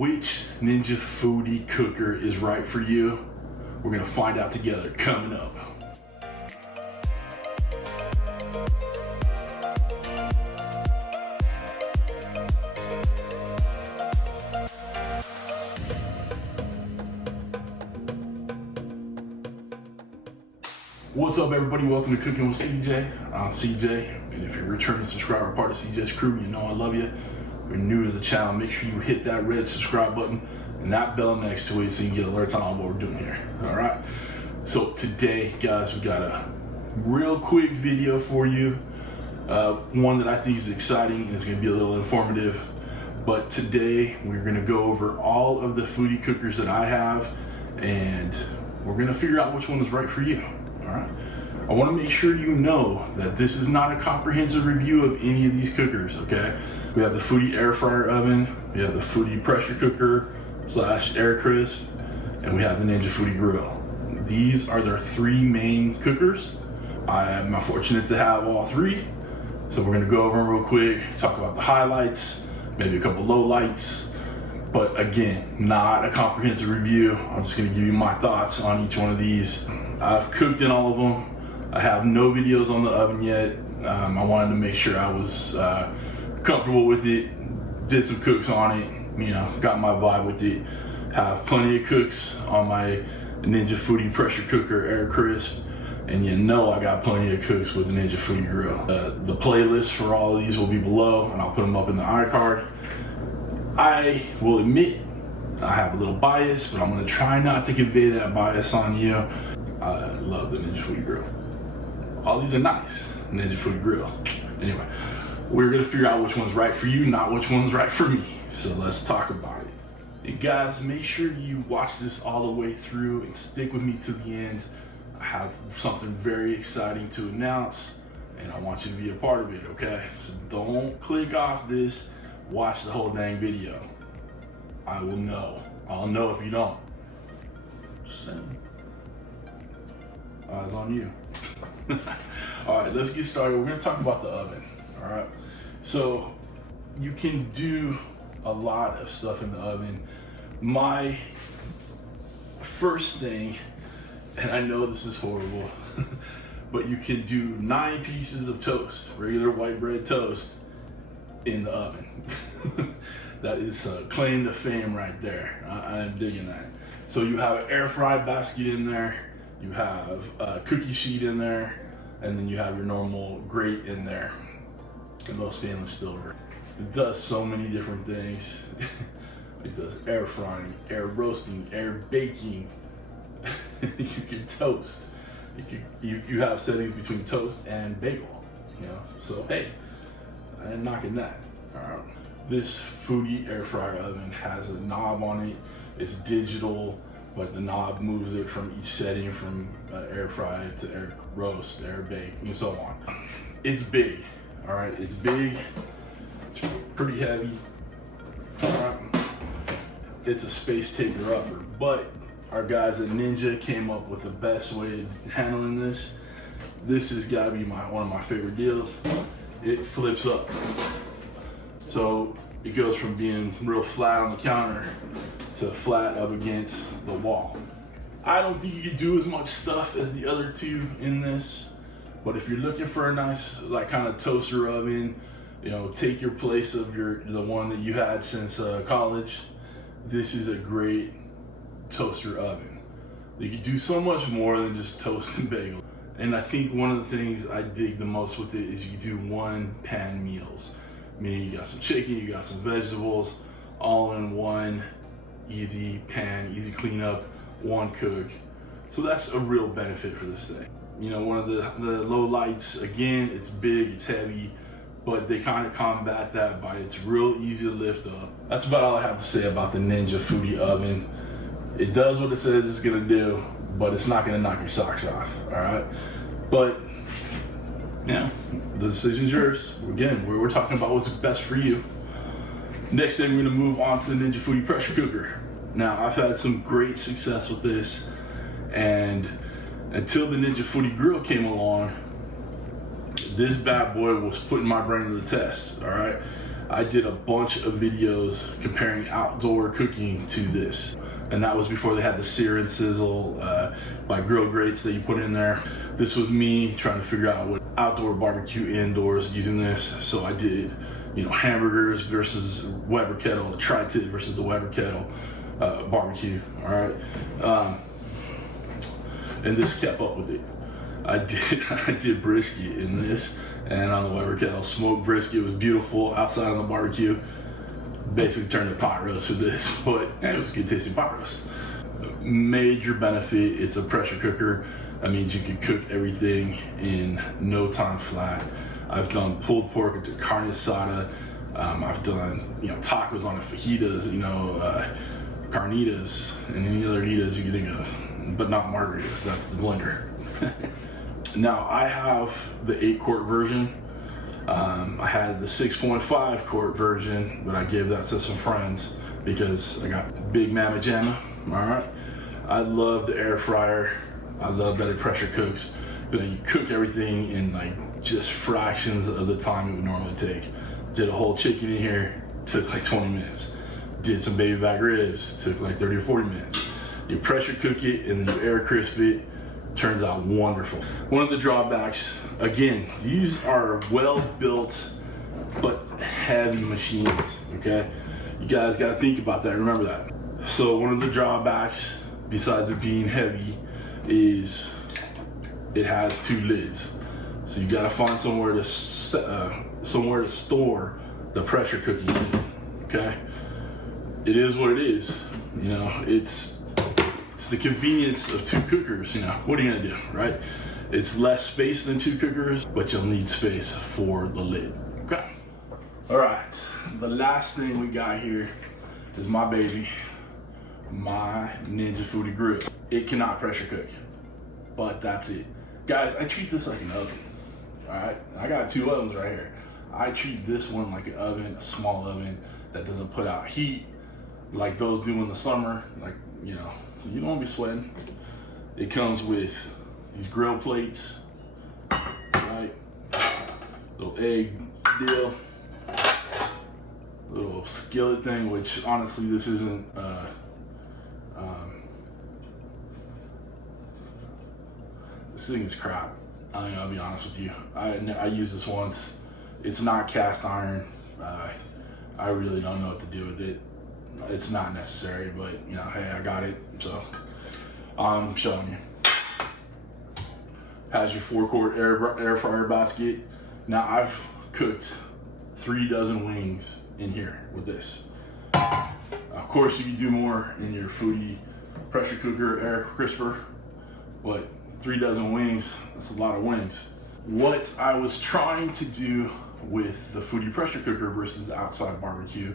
Which Ninja Foodi cooker is right for you? We're gonna find out together coming up. What's up, everybody? Welcome to Cooking with CJ. I'm CJ, and if you're a returning subscriber, part of CJ's crew, you know I love you. If you're new to the channel, make sure you hit that red subscribe button and that bell next to it so you can get alerts on what we're doing here. All right. So today, guys, we got a real quick video for you. One that I think is exciting and it's going to be a little informative. But today we're going to go over all of the foodie cookers that I have, and we're going to figure out which one is right for you. All right. I want to make sure you know that this is not a comprehensive review of any of these cookers, okay? We have the Foodi air fryer oven, we have the Foodi pressure cooker / air crisp, and we have the Ninja Foodi Grill. These are their three main cookers. I am fortunate to have all three, so we're going to go over them real quick, talk about the highlights, maybe a couple lowlights, but again, not a comprehensive review. I'm just going to give you my thoughts on each one of these. I've cooked in all of them. I have no videos on the oven yet. I wanted to make sure I was comfortable with it, did some cooks on it, you know, got my vibe with it. Have plenty of cooks on my Ninja Foodi Pressure Cooker Air Crisp, and you know I got plenty of cooks with the Ninja Foodi Grill. The playlist for all of these will be below, and I'll put them up in the iCard. I will admit I have a little bias, but I'm going to try not to convey that bias on you. I love the Ninja Foodi Grill. All these are nice, Ninja Foodi Grill. Anyway, we're gonna figure out which one's right for you, not which one's right for me. So let's talk about it. And guys, make sure you watch this all the way through and stick with me to the end. I have something very exciting to announce, and I want you to be a part of it, okay? So don't click off this, watch the whole dang video. I will know. I'll know if you don't. Just saying. Eyes on you. All right, let's get started. We're gonna talk about the oven. All right, so you can do a lot of stuff in the oven. My first thing, and I know this is horrible, but you can do 9 pieces of toast, regular white bread toast, in the oven. That is claim to fame right there. I'm digging that. So you have an air fried basket in there. You have a cookie sheet in there, and then you have your normal grate in there, a little stainless steel grate. It does so many different things. It does air frying, air roasting, air baking. You can toast. You have settings between toast and bagel, you know. So hey, I ain't knocking that. All right. This Foodi air fryer oven has a knob on it. It's digital, but the knob moves it from each setting, from air fry to air roast, air bake, and so on. It's big, all right? It's big, it's pretty heavy, all right? It's a space taker upper, but our guys at Ninja came up with the best way of handling this. This has gotta be one of my favorite deals. It flips up. So it goes from being real flat on the counter to flat up against the wall. I don't think you can do as much stuff as the other two in this, but if you're looking for a nice, like, kind of toaster oven, you know, take your place of the one that you had since college, this is a great toaster oven. You can do so much more than just toast and bagel. And I think one of the things I dig the most with it is you can do one pan meals, meaning you got some chicken, you got some vegetables, all in one. Easy pan, easy cleanup, one cook. So that's a real benefit for this thing. You know, one of the low lights, again, it's big, it's heavy, but they kind of combat that by it's real easy to lift up. That's about all I have to say about the Ninja Foodi oven. It does what it says it's gonna do, but it's not gonna knock your socks off, all right? But, yeah, the decision's yours. Again, we're talking about what's best for you. Next thing, we're gonna move on to the Ninja Foodi Pressure Cooker. Now, I've had some great success with this, and until the Ninja Foodi Grill came along, this bad boy was putting my brain to the test, all right? I did a bunch of videos comparing outdoor cooking to this. And that was before they had the sear and sizzle by grill grates that you put in there. This was me trying to figure out what outdoor barbecue indoors using this. So I did, you know, hamburgers versus Weber kettle, a tri-tip versus the Weber kettle barbecue, all right? And this kept up with it. I did brisket in this, and on the Weber kettle, smoked brisket was beautiful outside on the barbecue. Basically turned to pot roast with this, but it was a good tasting pot roast. Major benefit, it's a pressure cooker. That means you can cook everything in no time flat. I've done pulled pork into carne asada. I've done, you know, tacos on the fajitas, you know, carnitas, and any other hitas you can think of, but not margaritas. That's the blender. Now I have the 8-quart version. I had the 6.5 quart version, but I gave that to some friends because I got big mamma jamma. All right. I love the air fryer. I love that it pressure cooks. You know, you cook everything in like just fractions of the time it would normally take. Did a whole chicken in here, took like 20 minutes. Did some baby back ribs, took like 30 or 40 minutes. You pressure cook it and then you air crisp it. Turns out wonderful. One of the drawbacks, again, these are well built but heavy machines, okay? You guys gotta think about that, remember that. So one of the drawbacks, besides it being heavy, is it has 2 lids. So you gotta find somewhere to store the pressure cooking lid, okay? It is what it is, you know, it's the convenience of 2 cookers. You know, what are you gonna do, right? It's less space than 2 cookers, but you'll need space for the lid, okay? All right, the last thing we got here is my baby, my Ninja Foodi Grill. It cannot pressure cook, but that's it. Guys, I treat this like an oven, all right? I got 2 ovens right here. I treat this one like an oven, a small oven that doesn't put out heat like those do in the summer, like, you know, you don't want to be sweating. It comes with these grill plates, right? Little egg deal, little skillet thing, which honestly this isn't, this thing is crap. I'll be honest with you. I used this once. It's not cast iron. I really don't know what to do with it. It's not necessary, but you know, hey, I got it, so I'm showing you. Has your 4-quart air fryer basket. Now I've cooked 3 dozen wings in here with this. Of course, you can do more in your Foodi Pressure Cooker air crisper, but 3 dozen wings, that's a lot of wings. What I was trying to do with the Foodi Pressure Cooker versus the outside barbecue,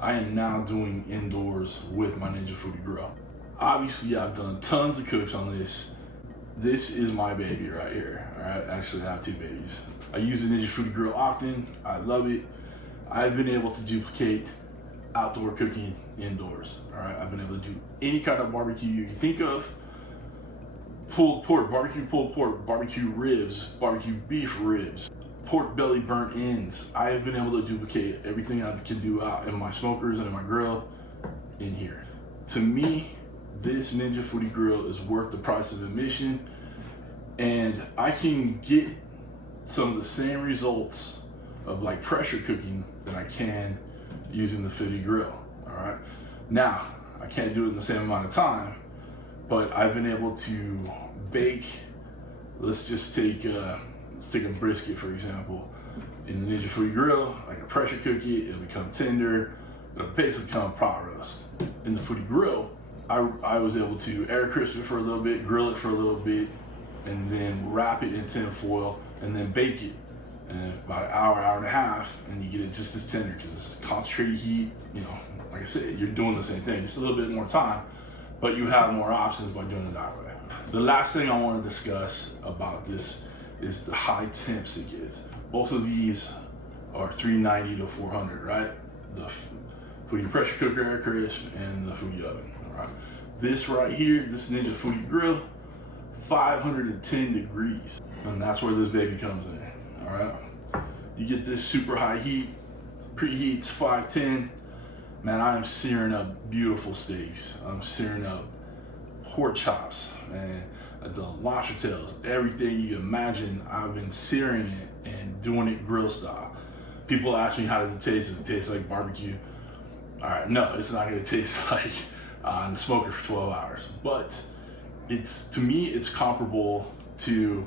I am now doing indoors with my Ninja Foodi Grill. Obviously, I've done tons of cooks on this. This is my baby right here, all right? Actually, I have 2 babies. I use the Ninja Foodi Grill often. I love it. I've been able to duplicate outdoor cooking indoors, all right? I've been able to do any kind of barbecue you can think of. Pulled pork, barbecue pulled pork, barbecue ribs, barbecue beef ribs, pork belly burnt ends. I have been able to duplicate everything I can do out in my smokers and in my grill in here. To me, this Ninja Foodi Grill is worth the price of admission, and I can get some of the same results of like pressure cooking that I can using the Foodi Grill, all right? Now, I can't do it in the same amount of time, but I've been able to bake. Let's just take a brisket, for example. In the Ninja Foodi Grill, I can pressure cook it, it'll become tender, it'll basically become pot roast. In the Foodi Grill, I was able to air crisp it for a little bit, grill it for a little bit, and then wrap it in tin foil, and then bake it. And about an hour, hour and a half, and you get it just as tender because it's concentrated heat. You know, like I said, you're doing the same thing. Just a little bit more time, but you have more options by doing it that way. The last thing I want to discuss about this is the high temps it gets. Both of these are 390 to 400, right? The Foodi Pressure Cooker air crisp and the Foodi oven, all right? This right here, this Ninja Foodi Grill, 510 degrees, and that's where this baby comes in, all right? You get this super high heat, preheats 510. Man, I am searing up beautiful steaks. I'm searing up pork chops, man. I've done lobster tails, everything you can imagine. I've been searing it and doing it grill style. People ask me, how does it taste? Does it taste like barbecue? All right, no, it's not gonna taste like in the smoker for 12 hours. But it's, to me, it's comparable to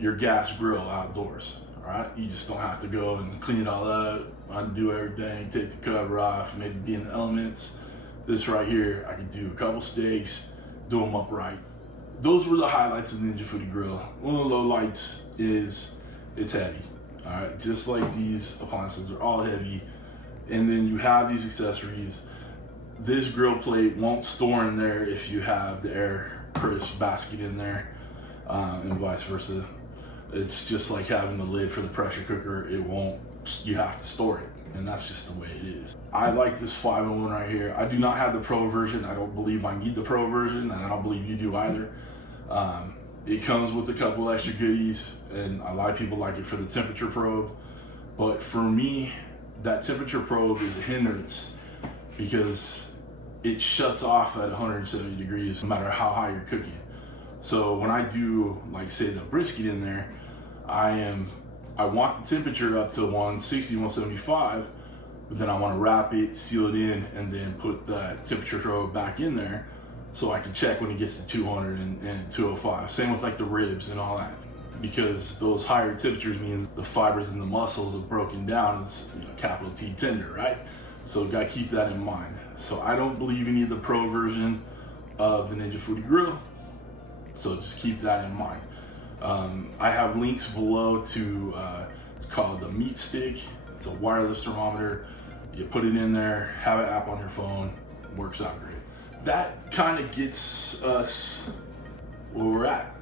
your gas grill outdoors. All right, you just don't have to go and clean it all up, undo everything, take the cover off, maybe be in the elements. This right here, I can do a couple steaks, do them upright. Those were the highlights of the Ninja Foodi Grill. One of the low lights is it's heavy. All right, just like these appliances are all heavy. And then you have these accessories. This grill plate won't store in there if you have the air crisp basket in there, and vice versa. It's just like having the lid for the pressure cooker. It won't, you have to store it. And that's just the way it is. I like this 5-in-1 right here. I do not have the Pro version. I don't believe I need the Pro version, and I don't believe you do either. It comes with a couple extra goodies, and a lot of people like it for the temperature probe. But for me, that temperature probe is a hindrance because it shuts off at 170 degrees no matter how high you're cooking. So when I do, like, say, the brisket in there, I want the temperature up to 160, 175, but then I want to wrap it, seal it in, and then put that temperature probe back in there so I can check when it gets to 200 and 205. Same with like the ribs and all that, because those higher temperatures means the fibers in the muscles have broken down. It's, you know, capital T tender, right? So gotta keep that in mind. So I don't believe you need the Pro version of the Ninja Foodi Grill, so just keep that in mind. I have links below to, it's called the Meat Stick. It's a wireless thermometer. You put it in there, have an app on your phone, works out great. That kind of gets us where we're at.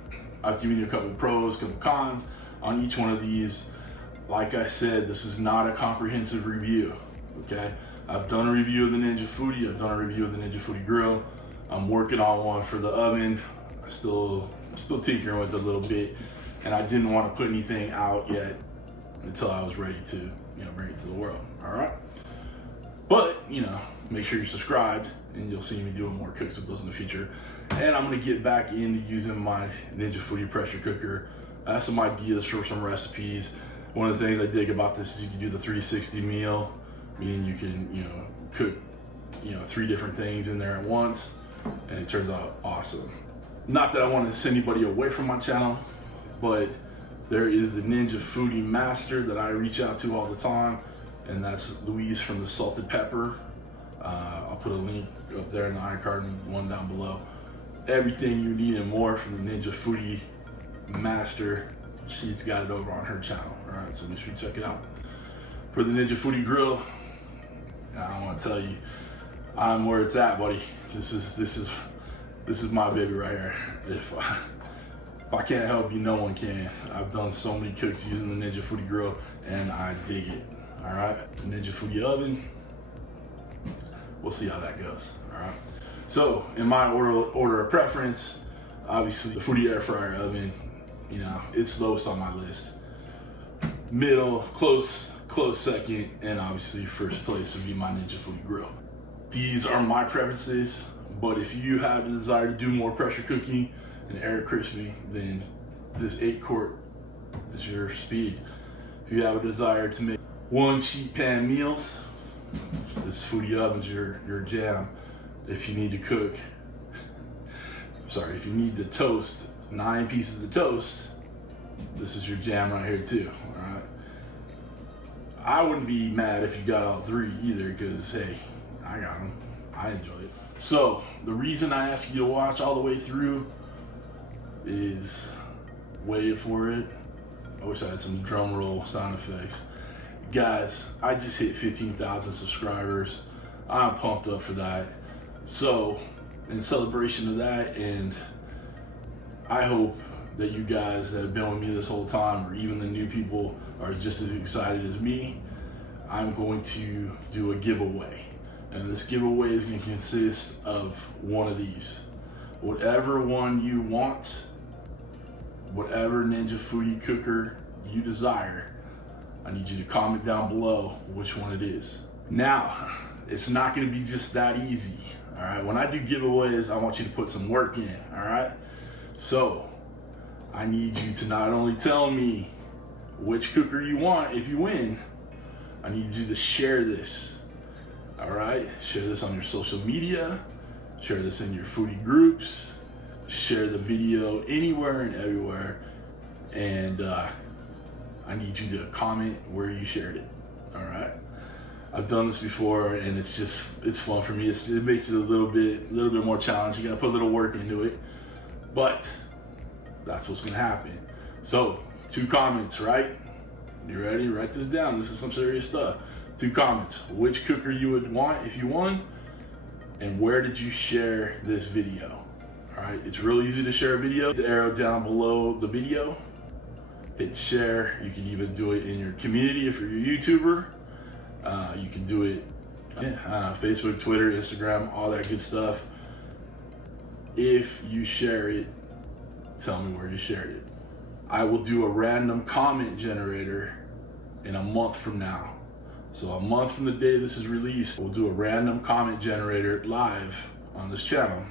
I've given you a couple pros, couple cons on each one of these. Like I said, this is not a comprehensive review, okay? I've done a review of the Ninja Foodi, I've done a review of the Ninja Foodi Grill. I'm working on one for the oven. I'm still tinkering with it a little bit, and I didn't want to put anything out yet until I was ready to, you know, bring it to the world. All right, but you know, make sure you're subscribed, and you'll see me doing more cooks with those in the future. And I'm gonna get back into using my Ninja Foodi Pressure Cooker. I have some ideas for some recipes. One of the things I dig about this is you can do the 360 meal, meaning you can, you know, cook, you know, 3 different things in there at once, and it turns out awesome. Not that I want to send anybody away from my channel, but there is the Ninja Foodi Master that I reach out to all the time, and that's Louise from the Salted Pepper. I'll put a link up there in the iCard and one down below. Everything you need and more from the Ninja Foodi Master, she's got it over on her channel. All right, so make sure you check it out. For the Ninja Foodi Grill, I want to tell you, I'm where it's at, buddy. This is my baby right here. If I can't help you, no one can. I've done so many cooks using the Ninja Foodi Grill, and I dig it. All right, the Ninja Foodi Oven, we'll see how that goes. All right. So in my order of preference, obviously the Foodi Air Fryer Oven, you know, it's lowest on my list. Middle, close second, and obviously first place would be my Ninja Foodi Grill. These are my preferences, but if you have the desire to do more pressure cooking and air crisping, then this 8-quart is your speed. If you have a desire to make 1 sheet pan meals, this Foodi Oven's your jam. If you need to cook, if you need to toast 9 pieces of toast, this is your jam right here too, all right? I wouldn't be mad if you got all 3 either, because hey, I got them. I enjoy it. So the reason I ask you to watch all the way through is, wait for it. I wish I had some drum roll sound effects. Guys, I just hit 15,000 subscribers. I'm pumped up for that. So in celebration of that, and I hope that you guys that have been with me this whole time, or even the new people, are just as excited as me, I'm going to do a giveaway. And this giveaway is going to consist of one of these. Whatever one you want, whatever Ninja Foodi cooker you desire, I need you to comment down below which one it is. Now, it's not gonna be just that easy, all right? When I do giveaways, I want you to put some work in, all right? So, I need you to not only tell me which cooker you want if you win, I need you to share this, all right? Share this on your social media, share this in your foodie groups, share the video anywhere and everywhere, and I need you to comment where you shared it, all right? I've done this before, and it's fun for me. It makes it a little bit more challenging. You gotta put a little work into it, but that's what's gonna happen. So, 2 comments, right? You ready? Write this down. This is some serious stuff. 2 comments. Which cooker you would want if you won, and where did you share this video? All right, it's real easy to share a video. The arrow down below the video, hit share. You can even do it in your community if you're a YouTuber. You can do it Facebook, Twitter, Instagram, all that good stuff. If you share it, tell me where you shared it. I will do a random comment generator in a month from now. So a month from the day this is released, we'll do a random comment generator live on this channel.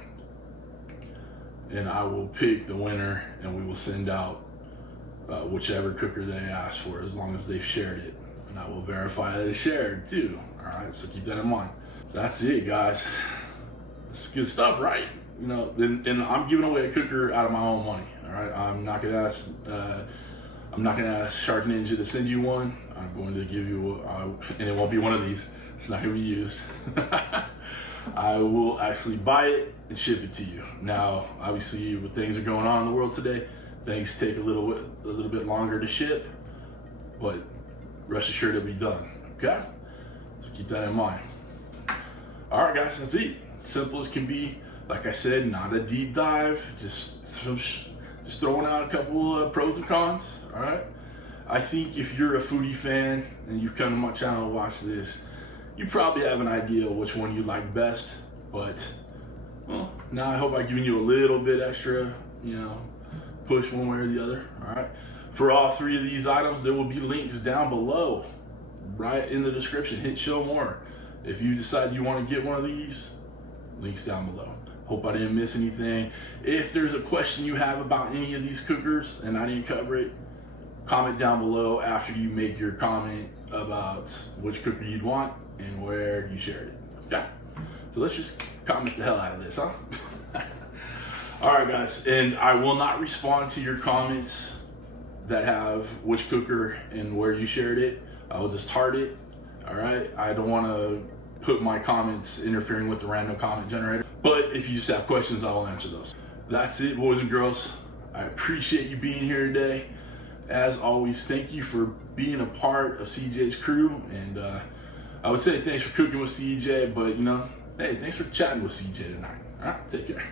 And I will pick the winner, and we will send out whichever cooker they ask for, as long as they've shared it. And I will verify that it's shared too. All right, so keep that in mind. That's it, guys. It's good stuff, right? You know, and I'm giving away a cooker out of my own money. All right, I'm not gonna ask Shark Ninja to send you one. I'm going to give you, and it won't be one of these. It's not gonna be used. I will actually buy it and ship it to you. Now, obviously, with things that are going on in the world today, things take a little bit longer to ship, but rest assured it'll be done. Okay, so keep that in mind. All right, guys, that's it. Simple as can be. Like I said, not a deep dive, just throwing out a couple of pros and cons, all right? I think if you're a foodie fan and you come to my channel to watch this, you probably have an idea of which one you like best, but, well, now I hope I've given you a little bit extra, you know, push one way or the other, all right? For all 3 of these items, there will be links down below, right in the description. Hit show more. If you decide you want to get one of these, links down below. Hope I didn't miss anything. If there's a question you have about any of these cookers and I didn't cover it, comment down below after you make your comment about which cooker you'd want and where you shared it. Okay? So let's just comment the hell out of this, huh? All right, guys. And I will not respond to your comments that have which cooker and where you shared it. I will just heart it. All right? I don't want to put my comments interfering with the random comment generator. But if you just have questions, I will answer those. That's it, boys and girls. I appreciate you being here today. As always, thank you for being a part of CJ's crew. And I would say thanks for cooking with CJ, but you know, hey, thanks for chatting with CJ tonight. All right, take care.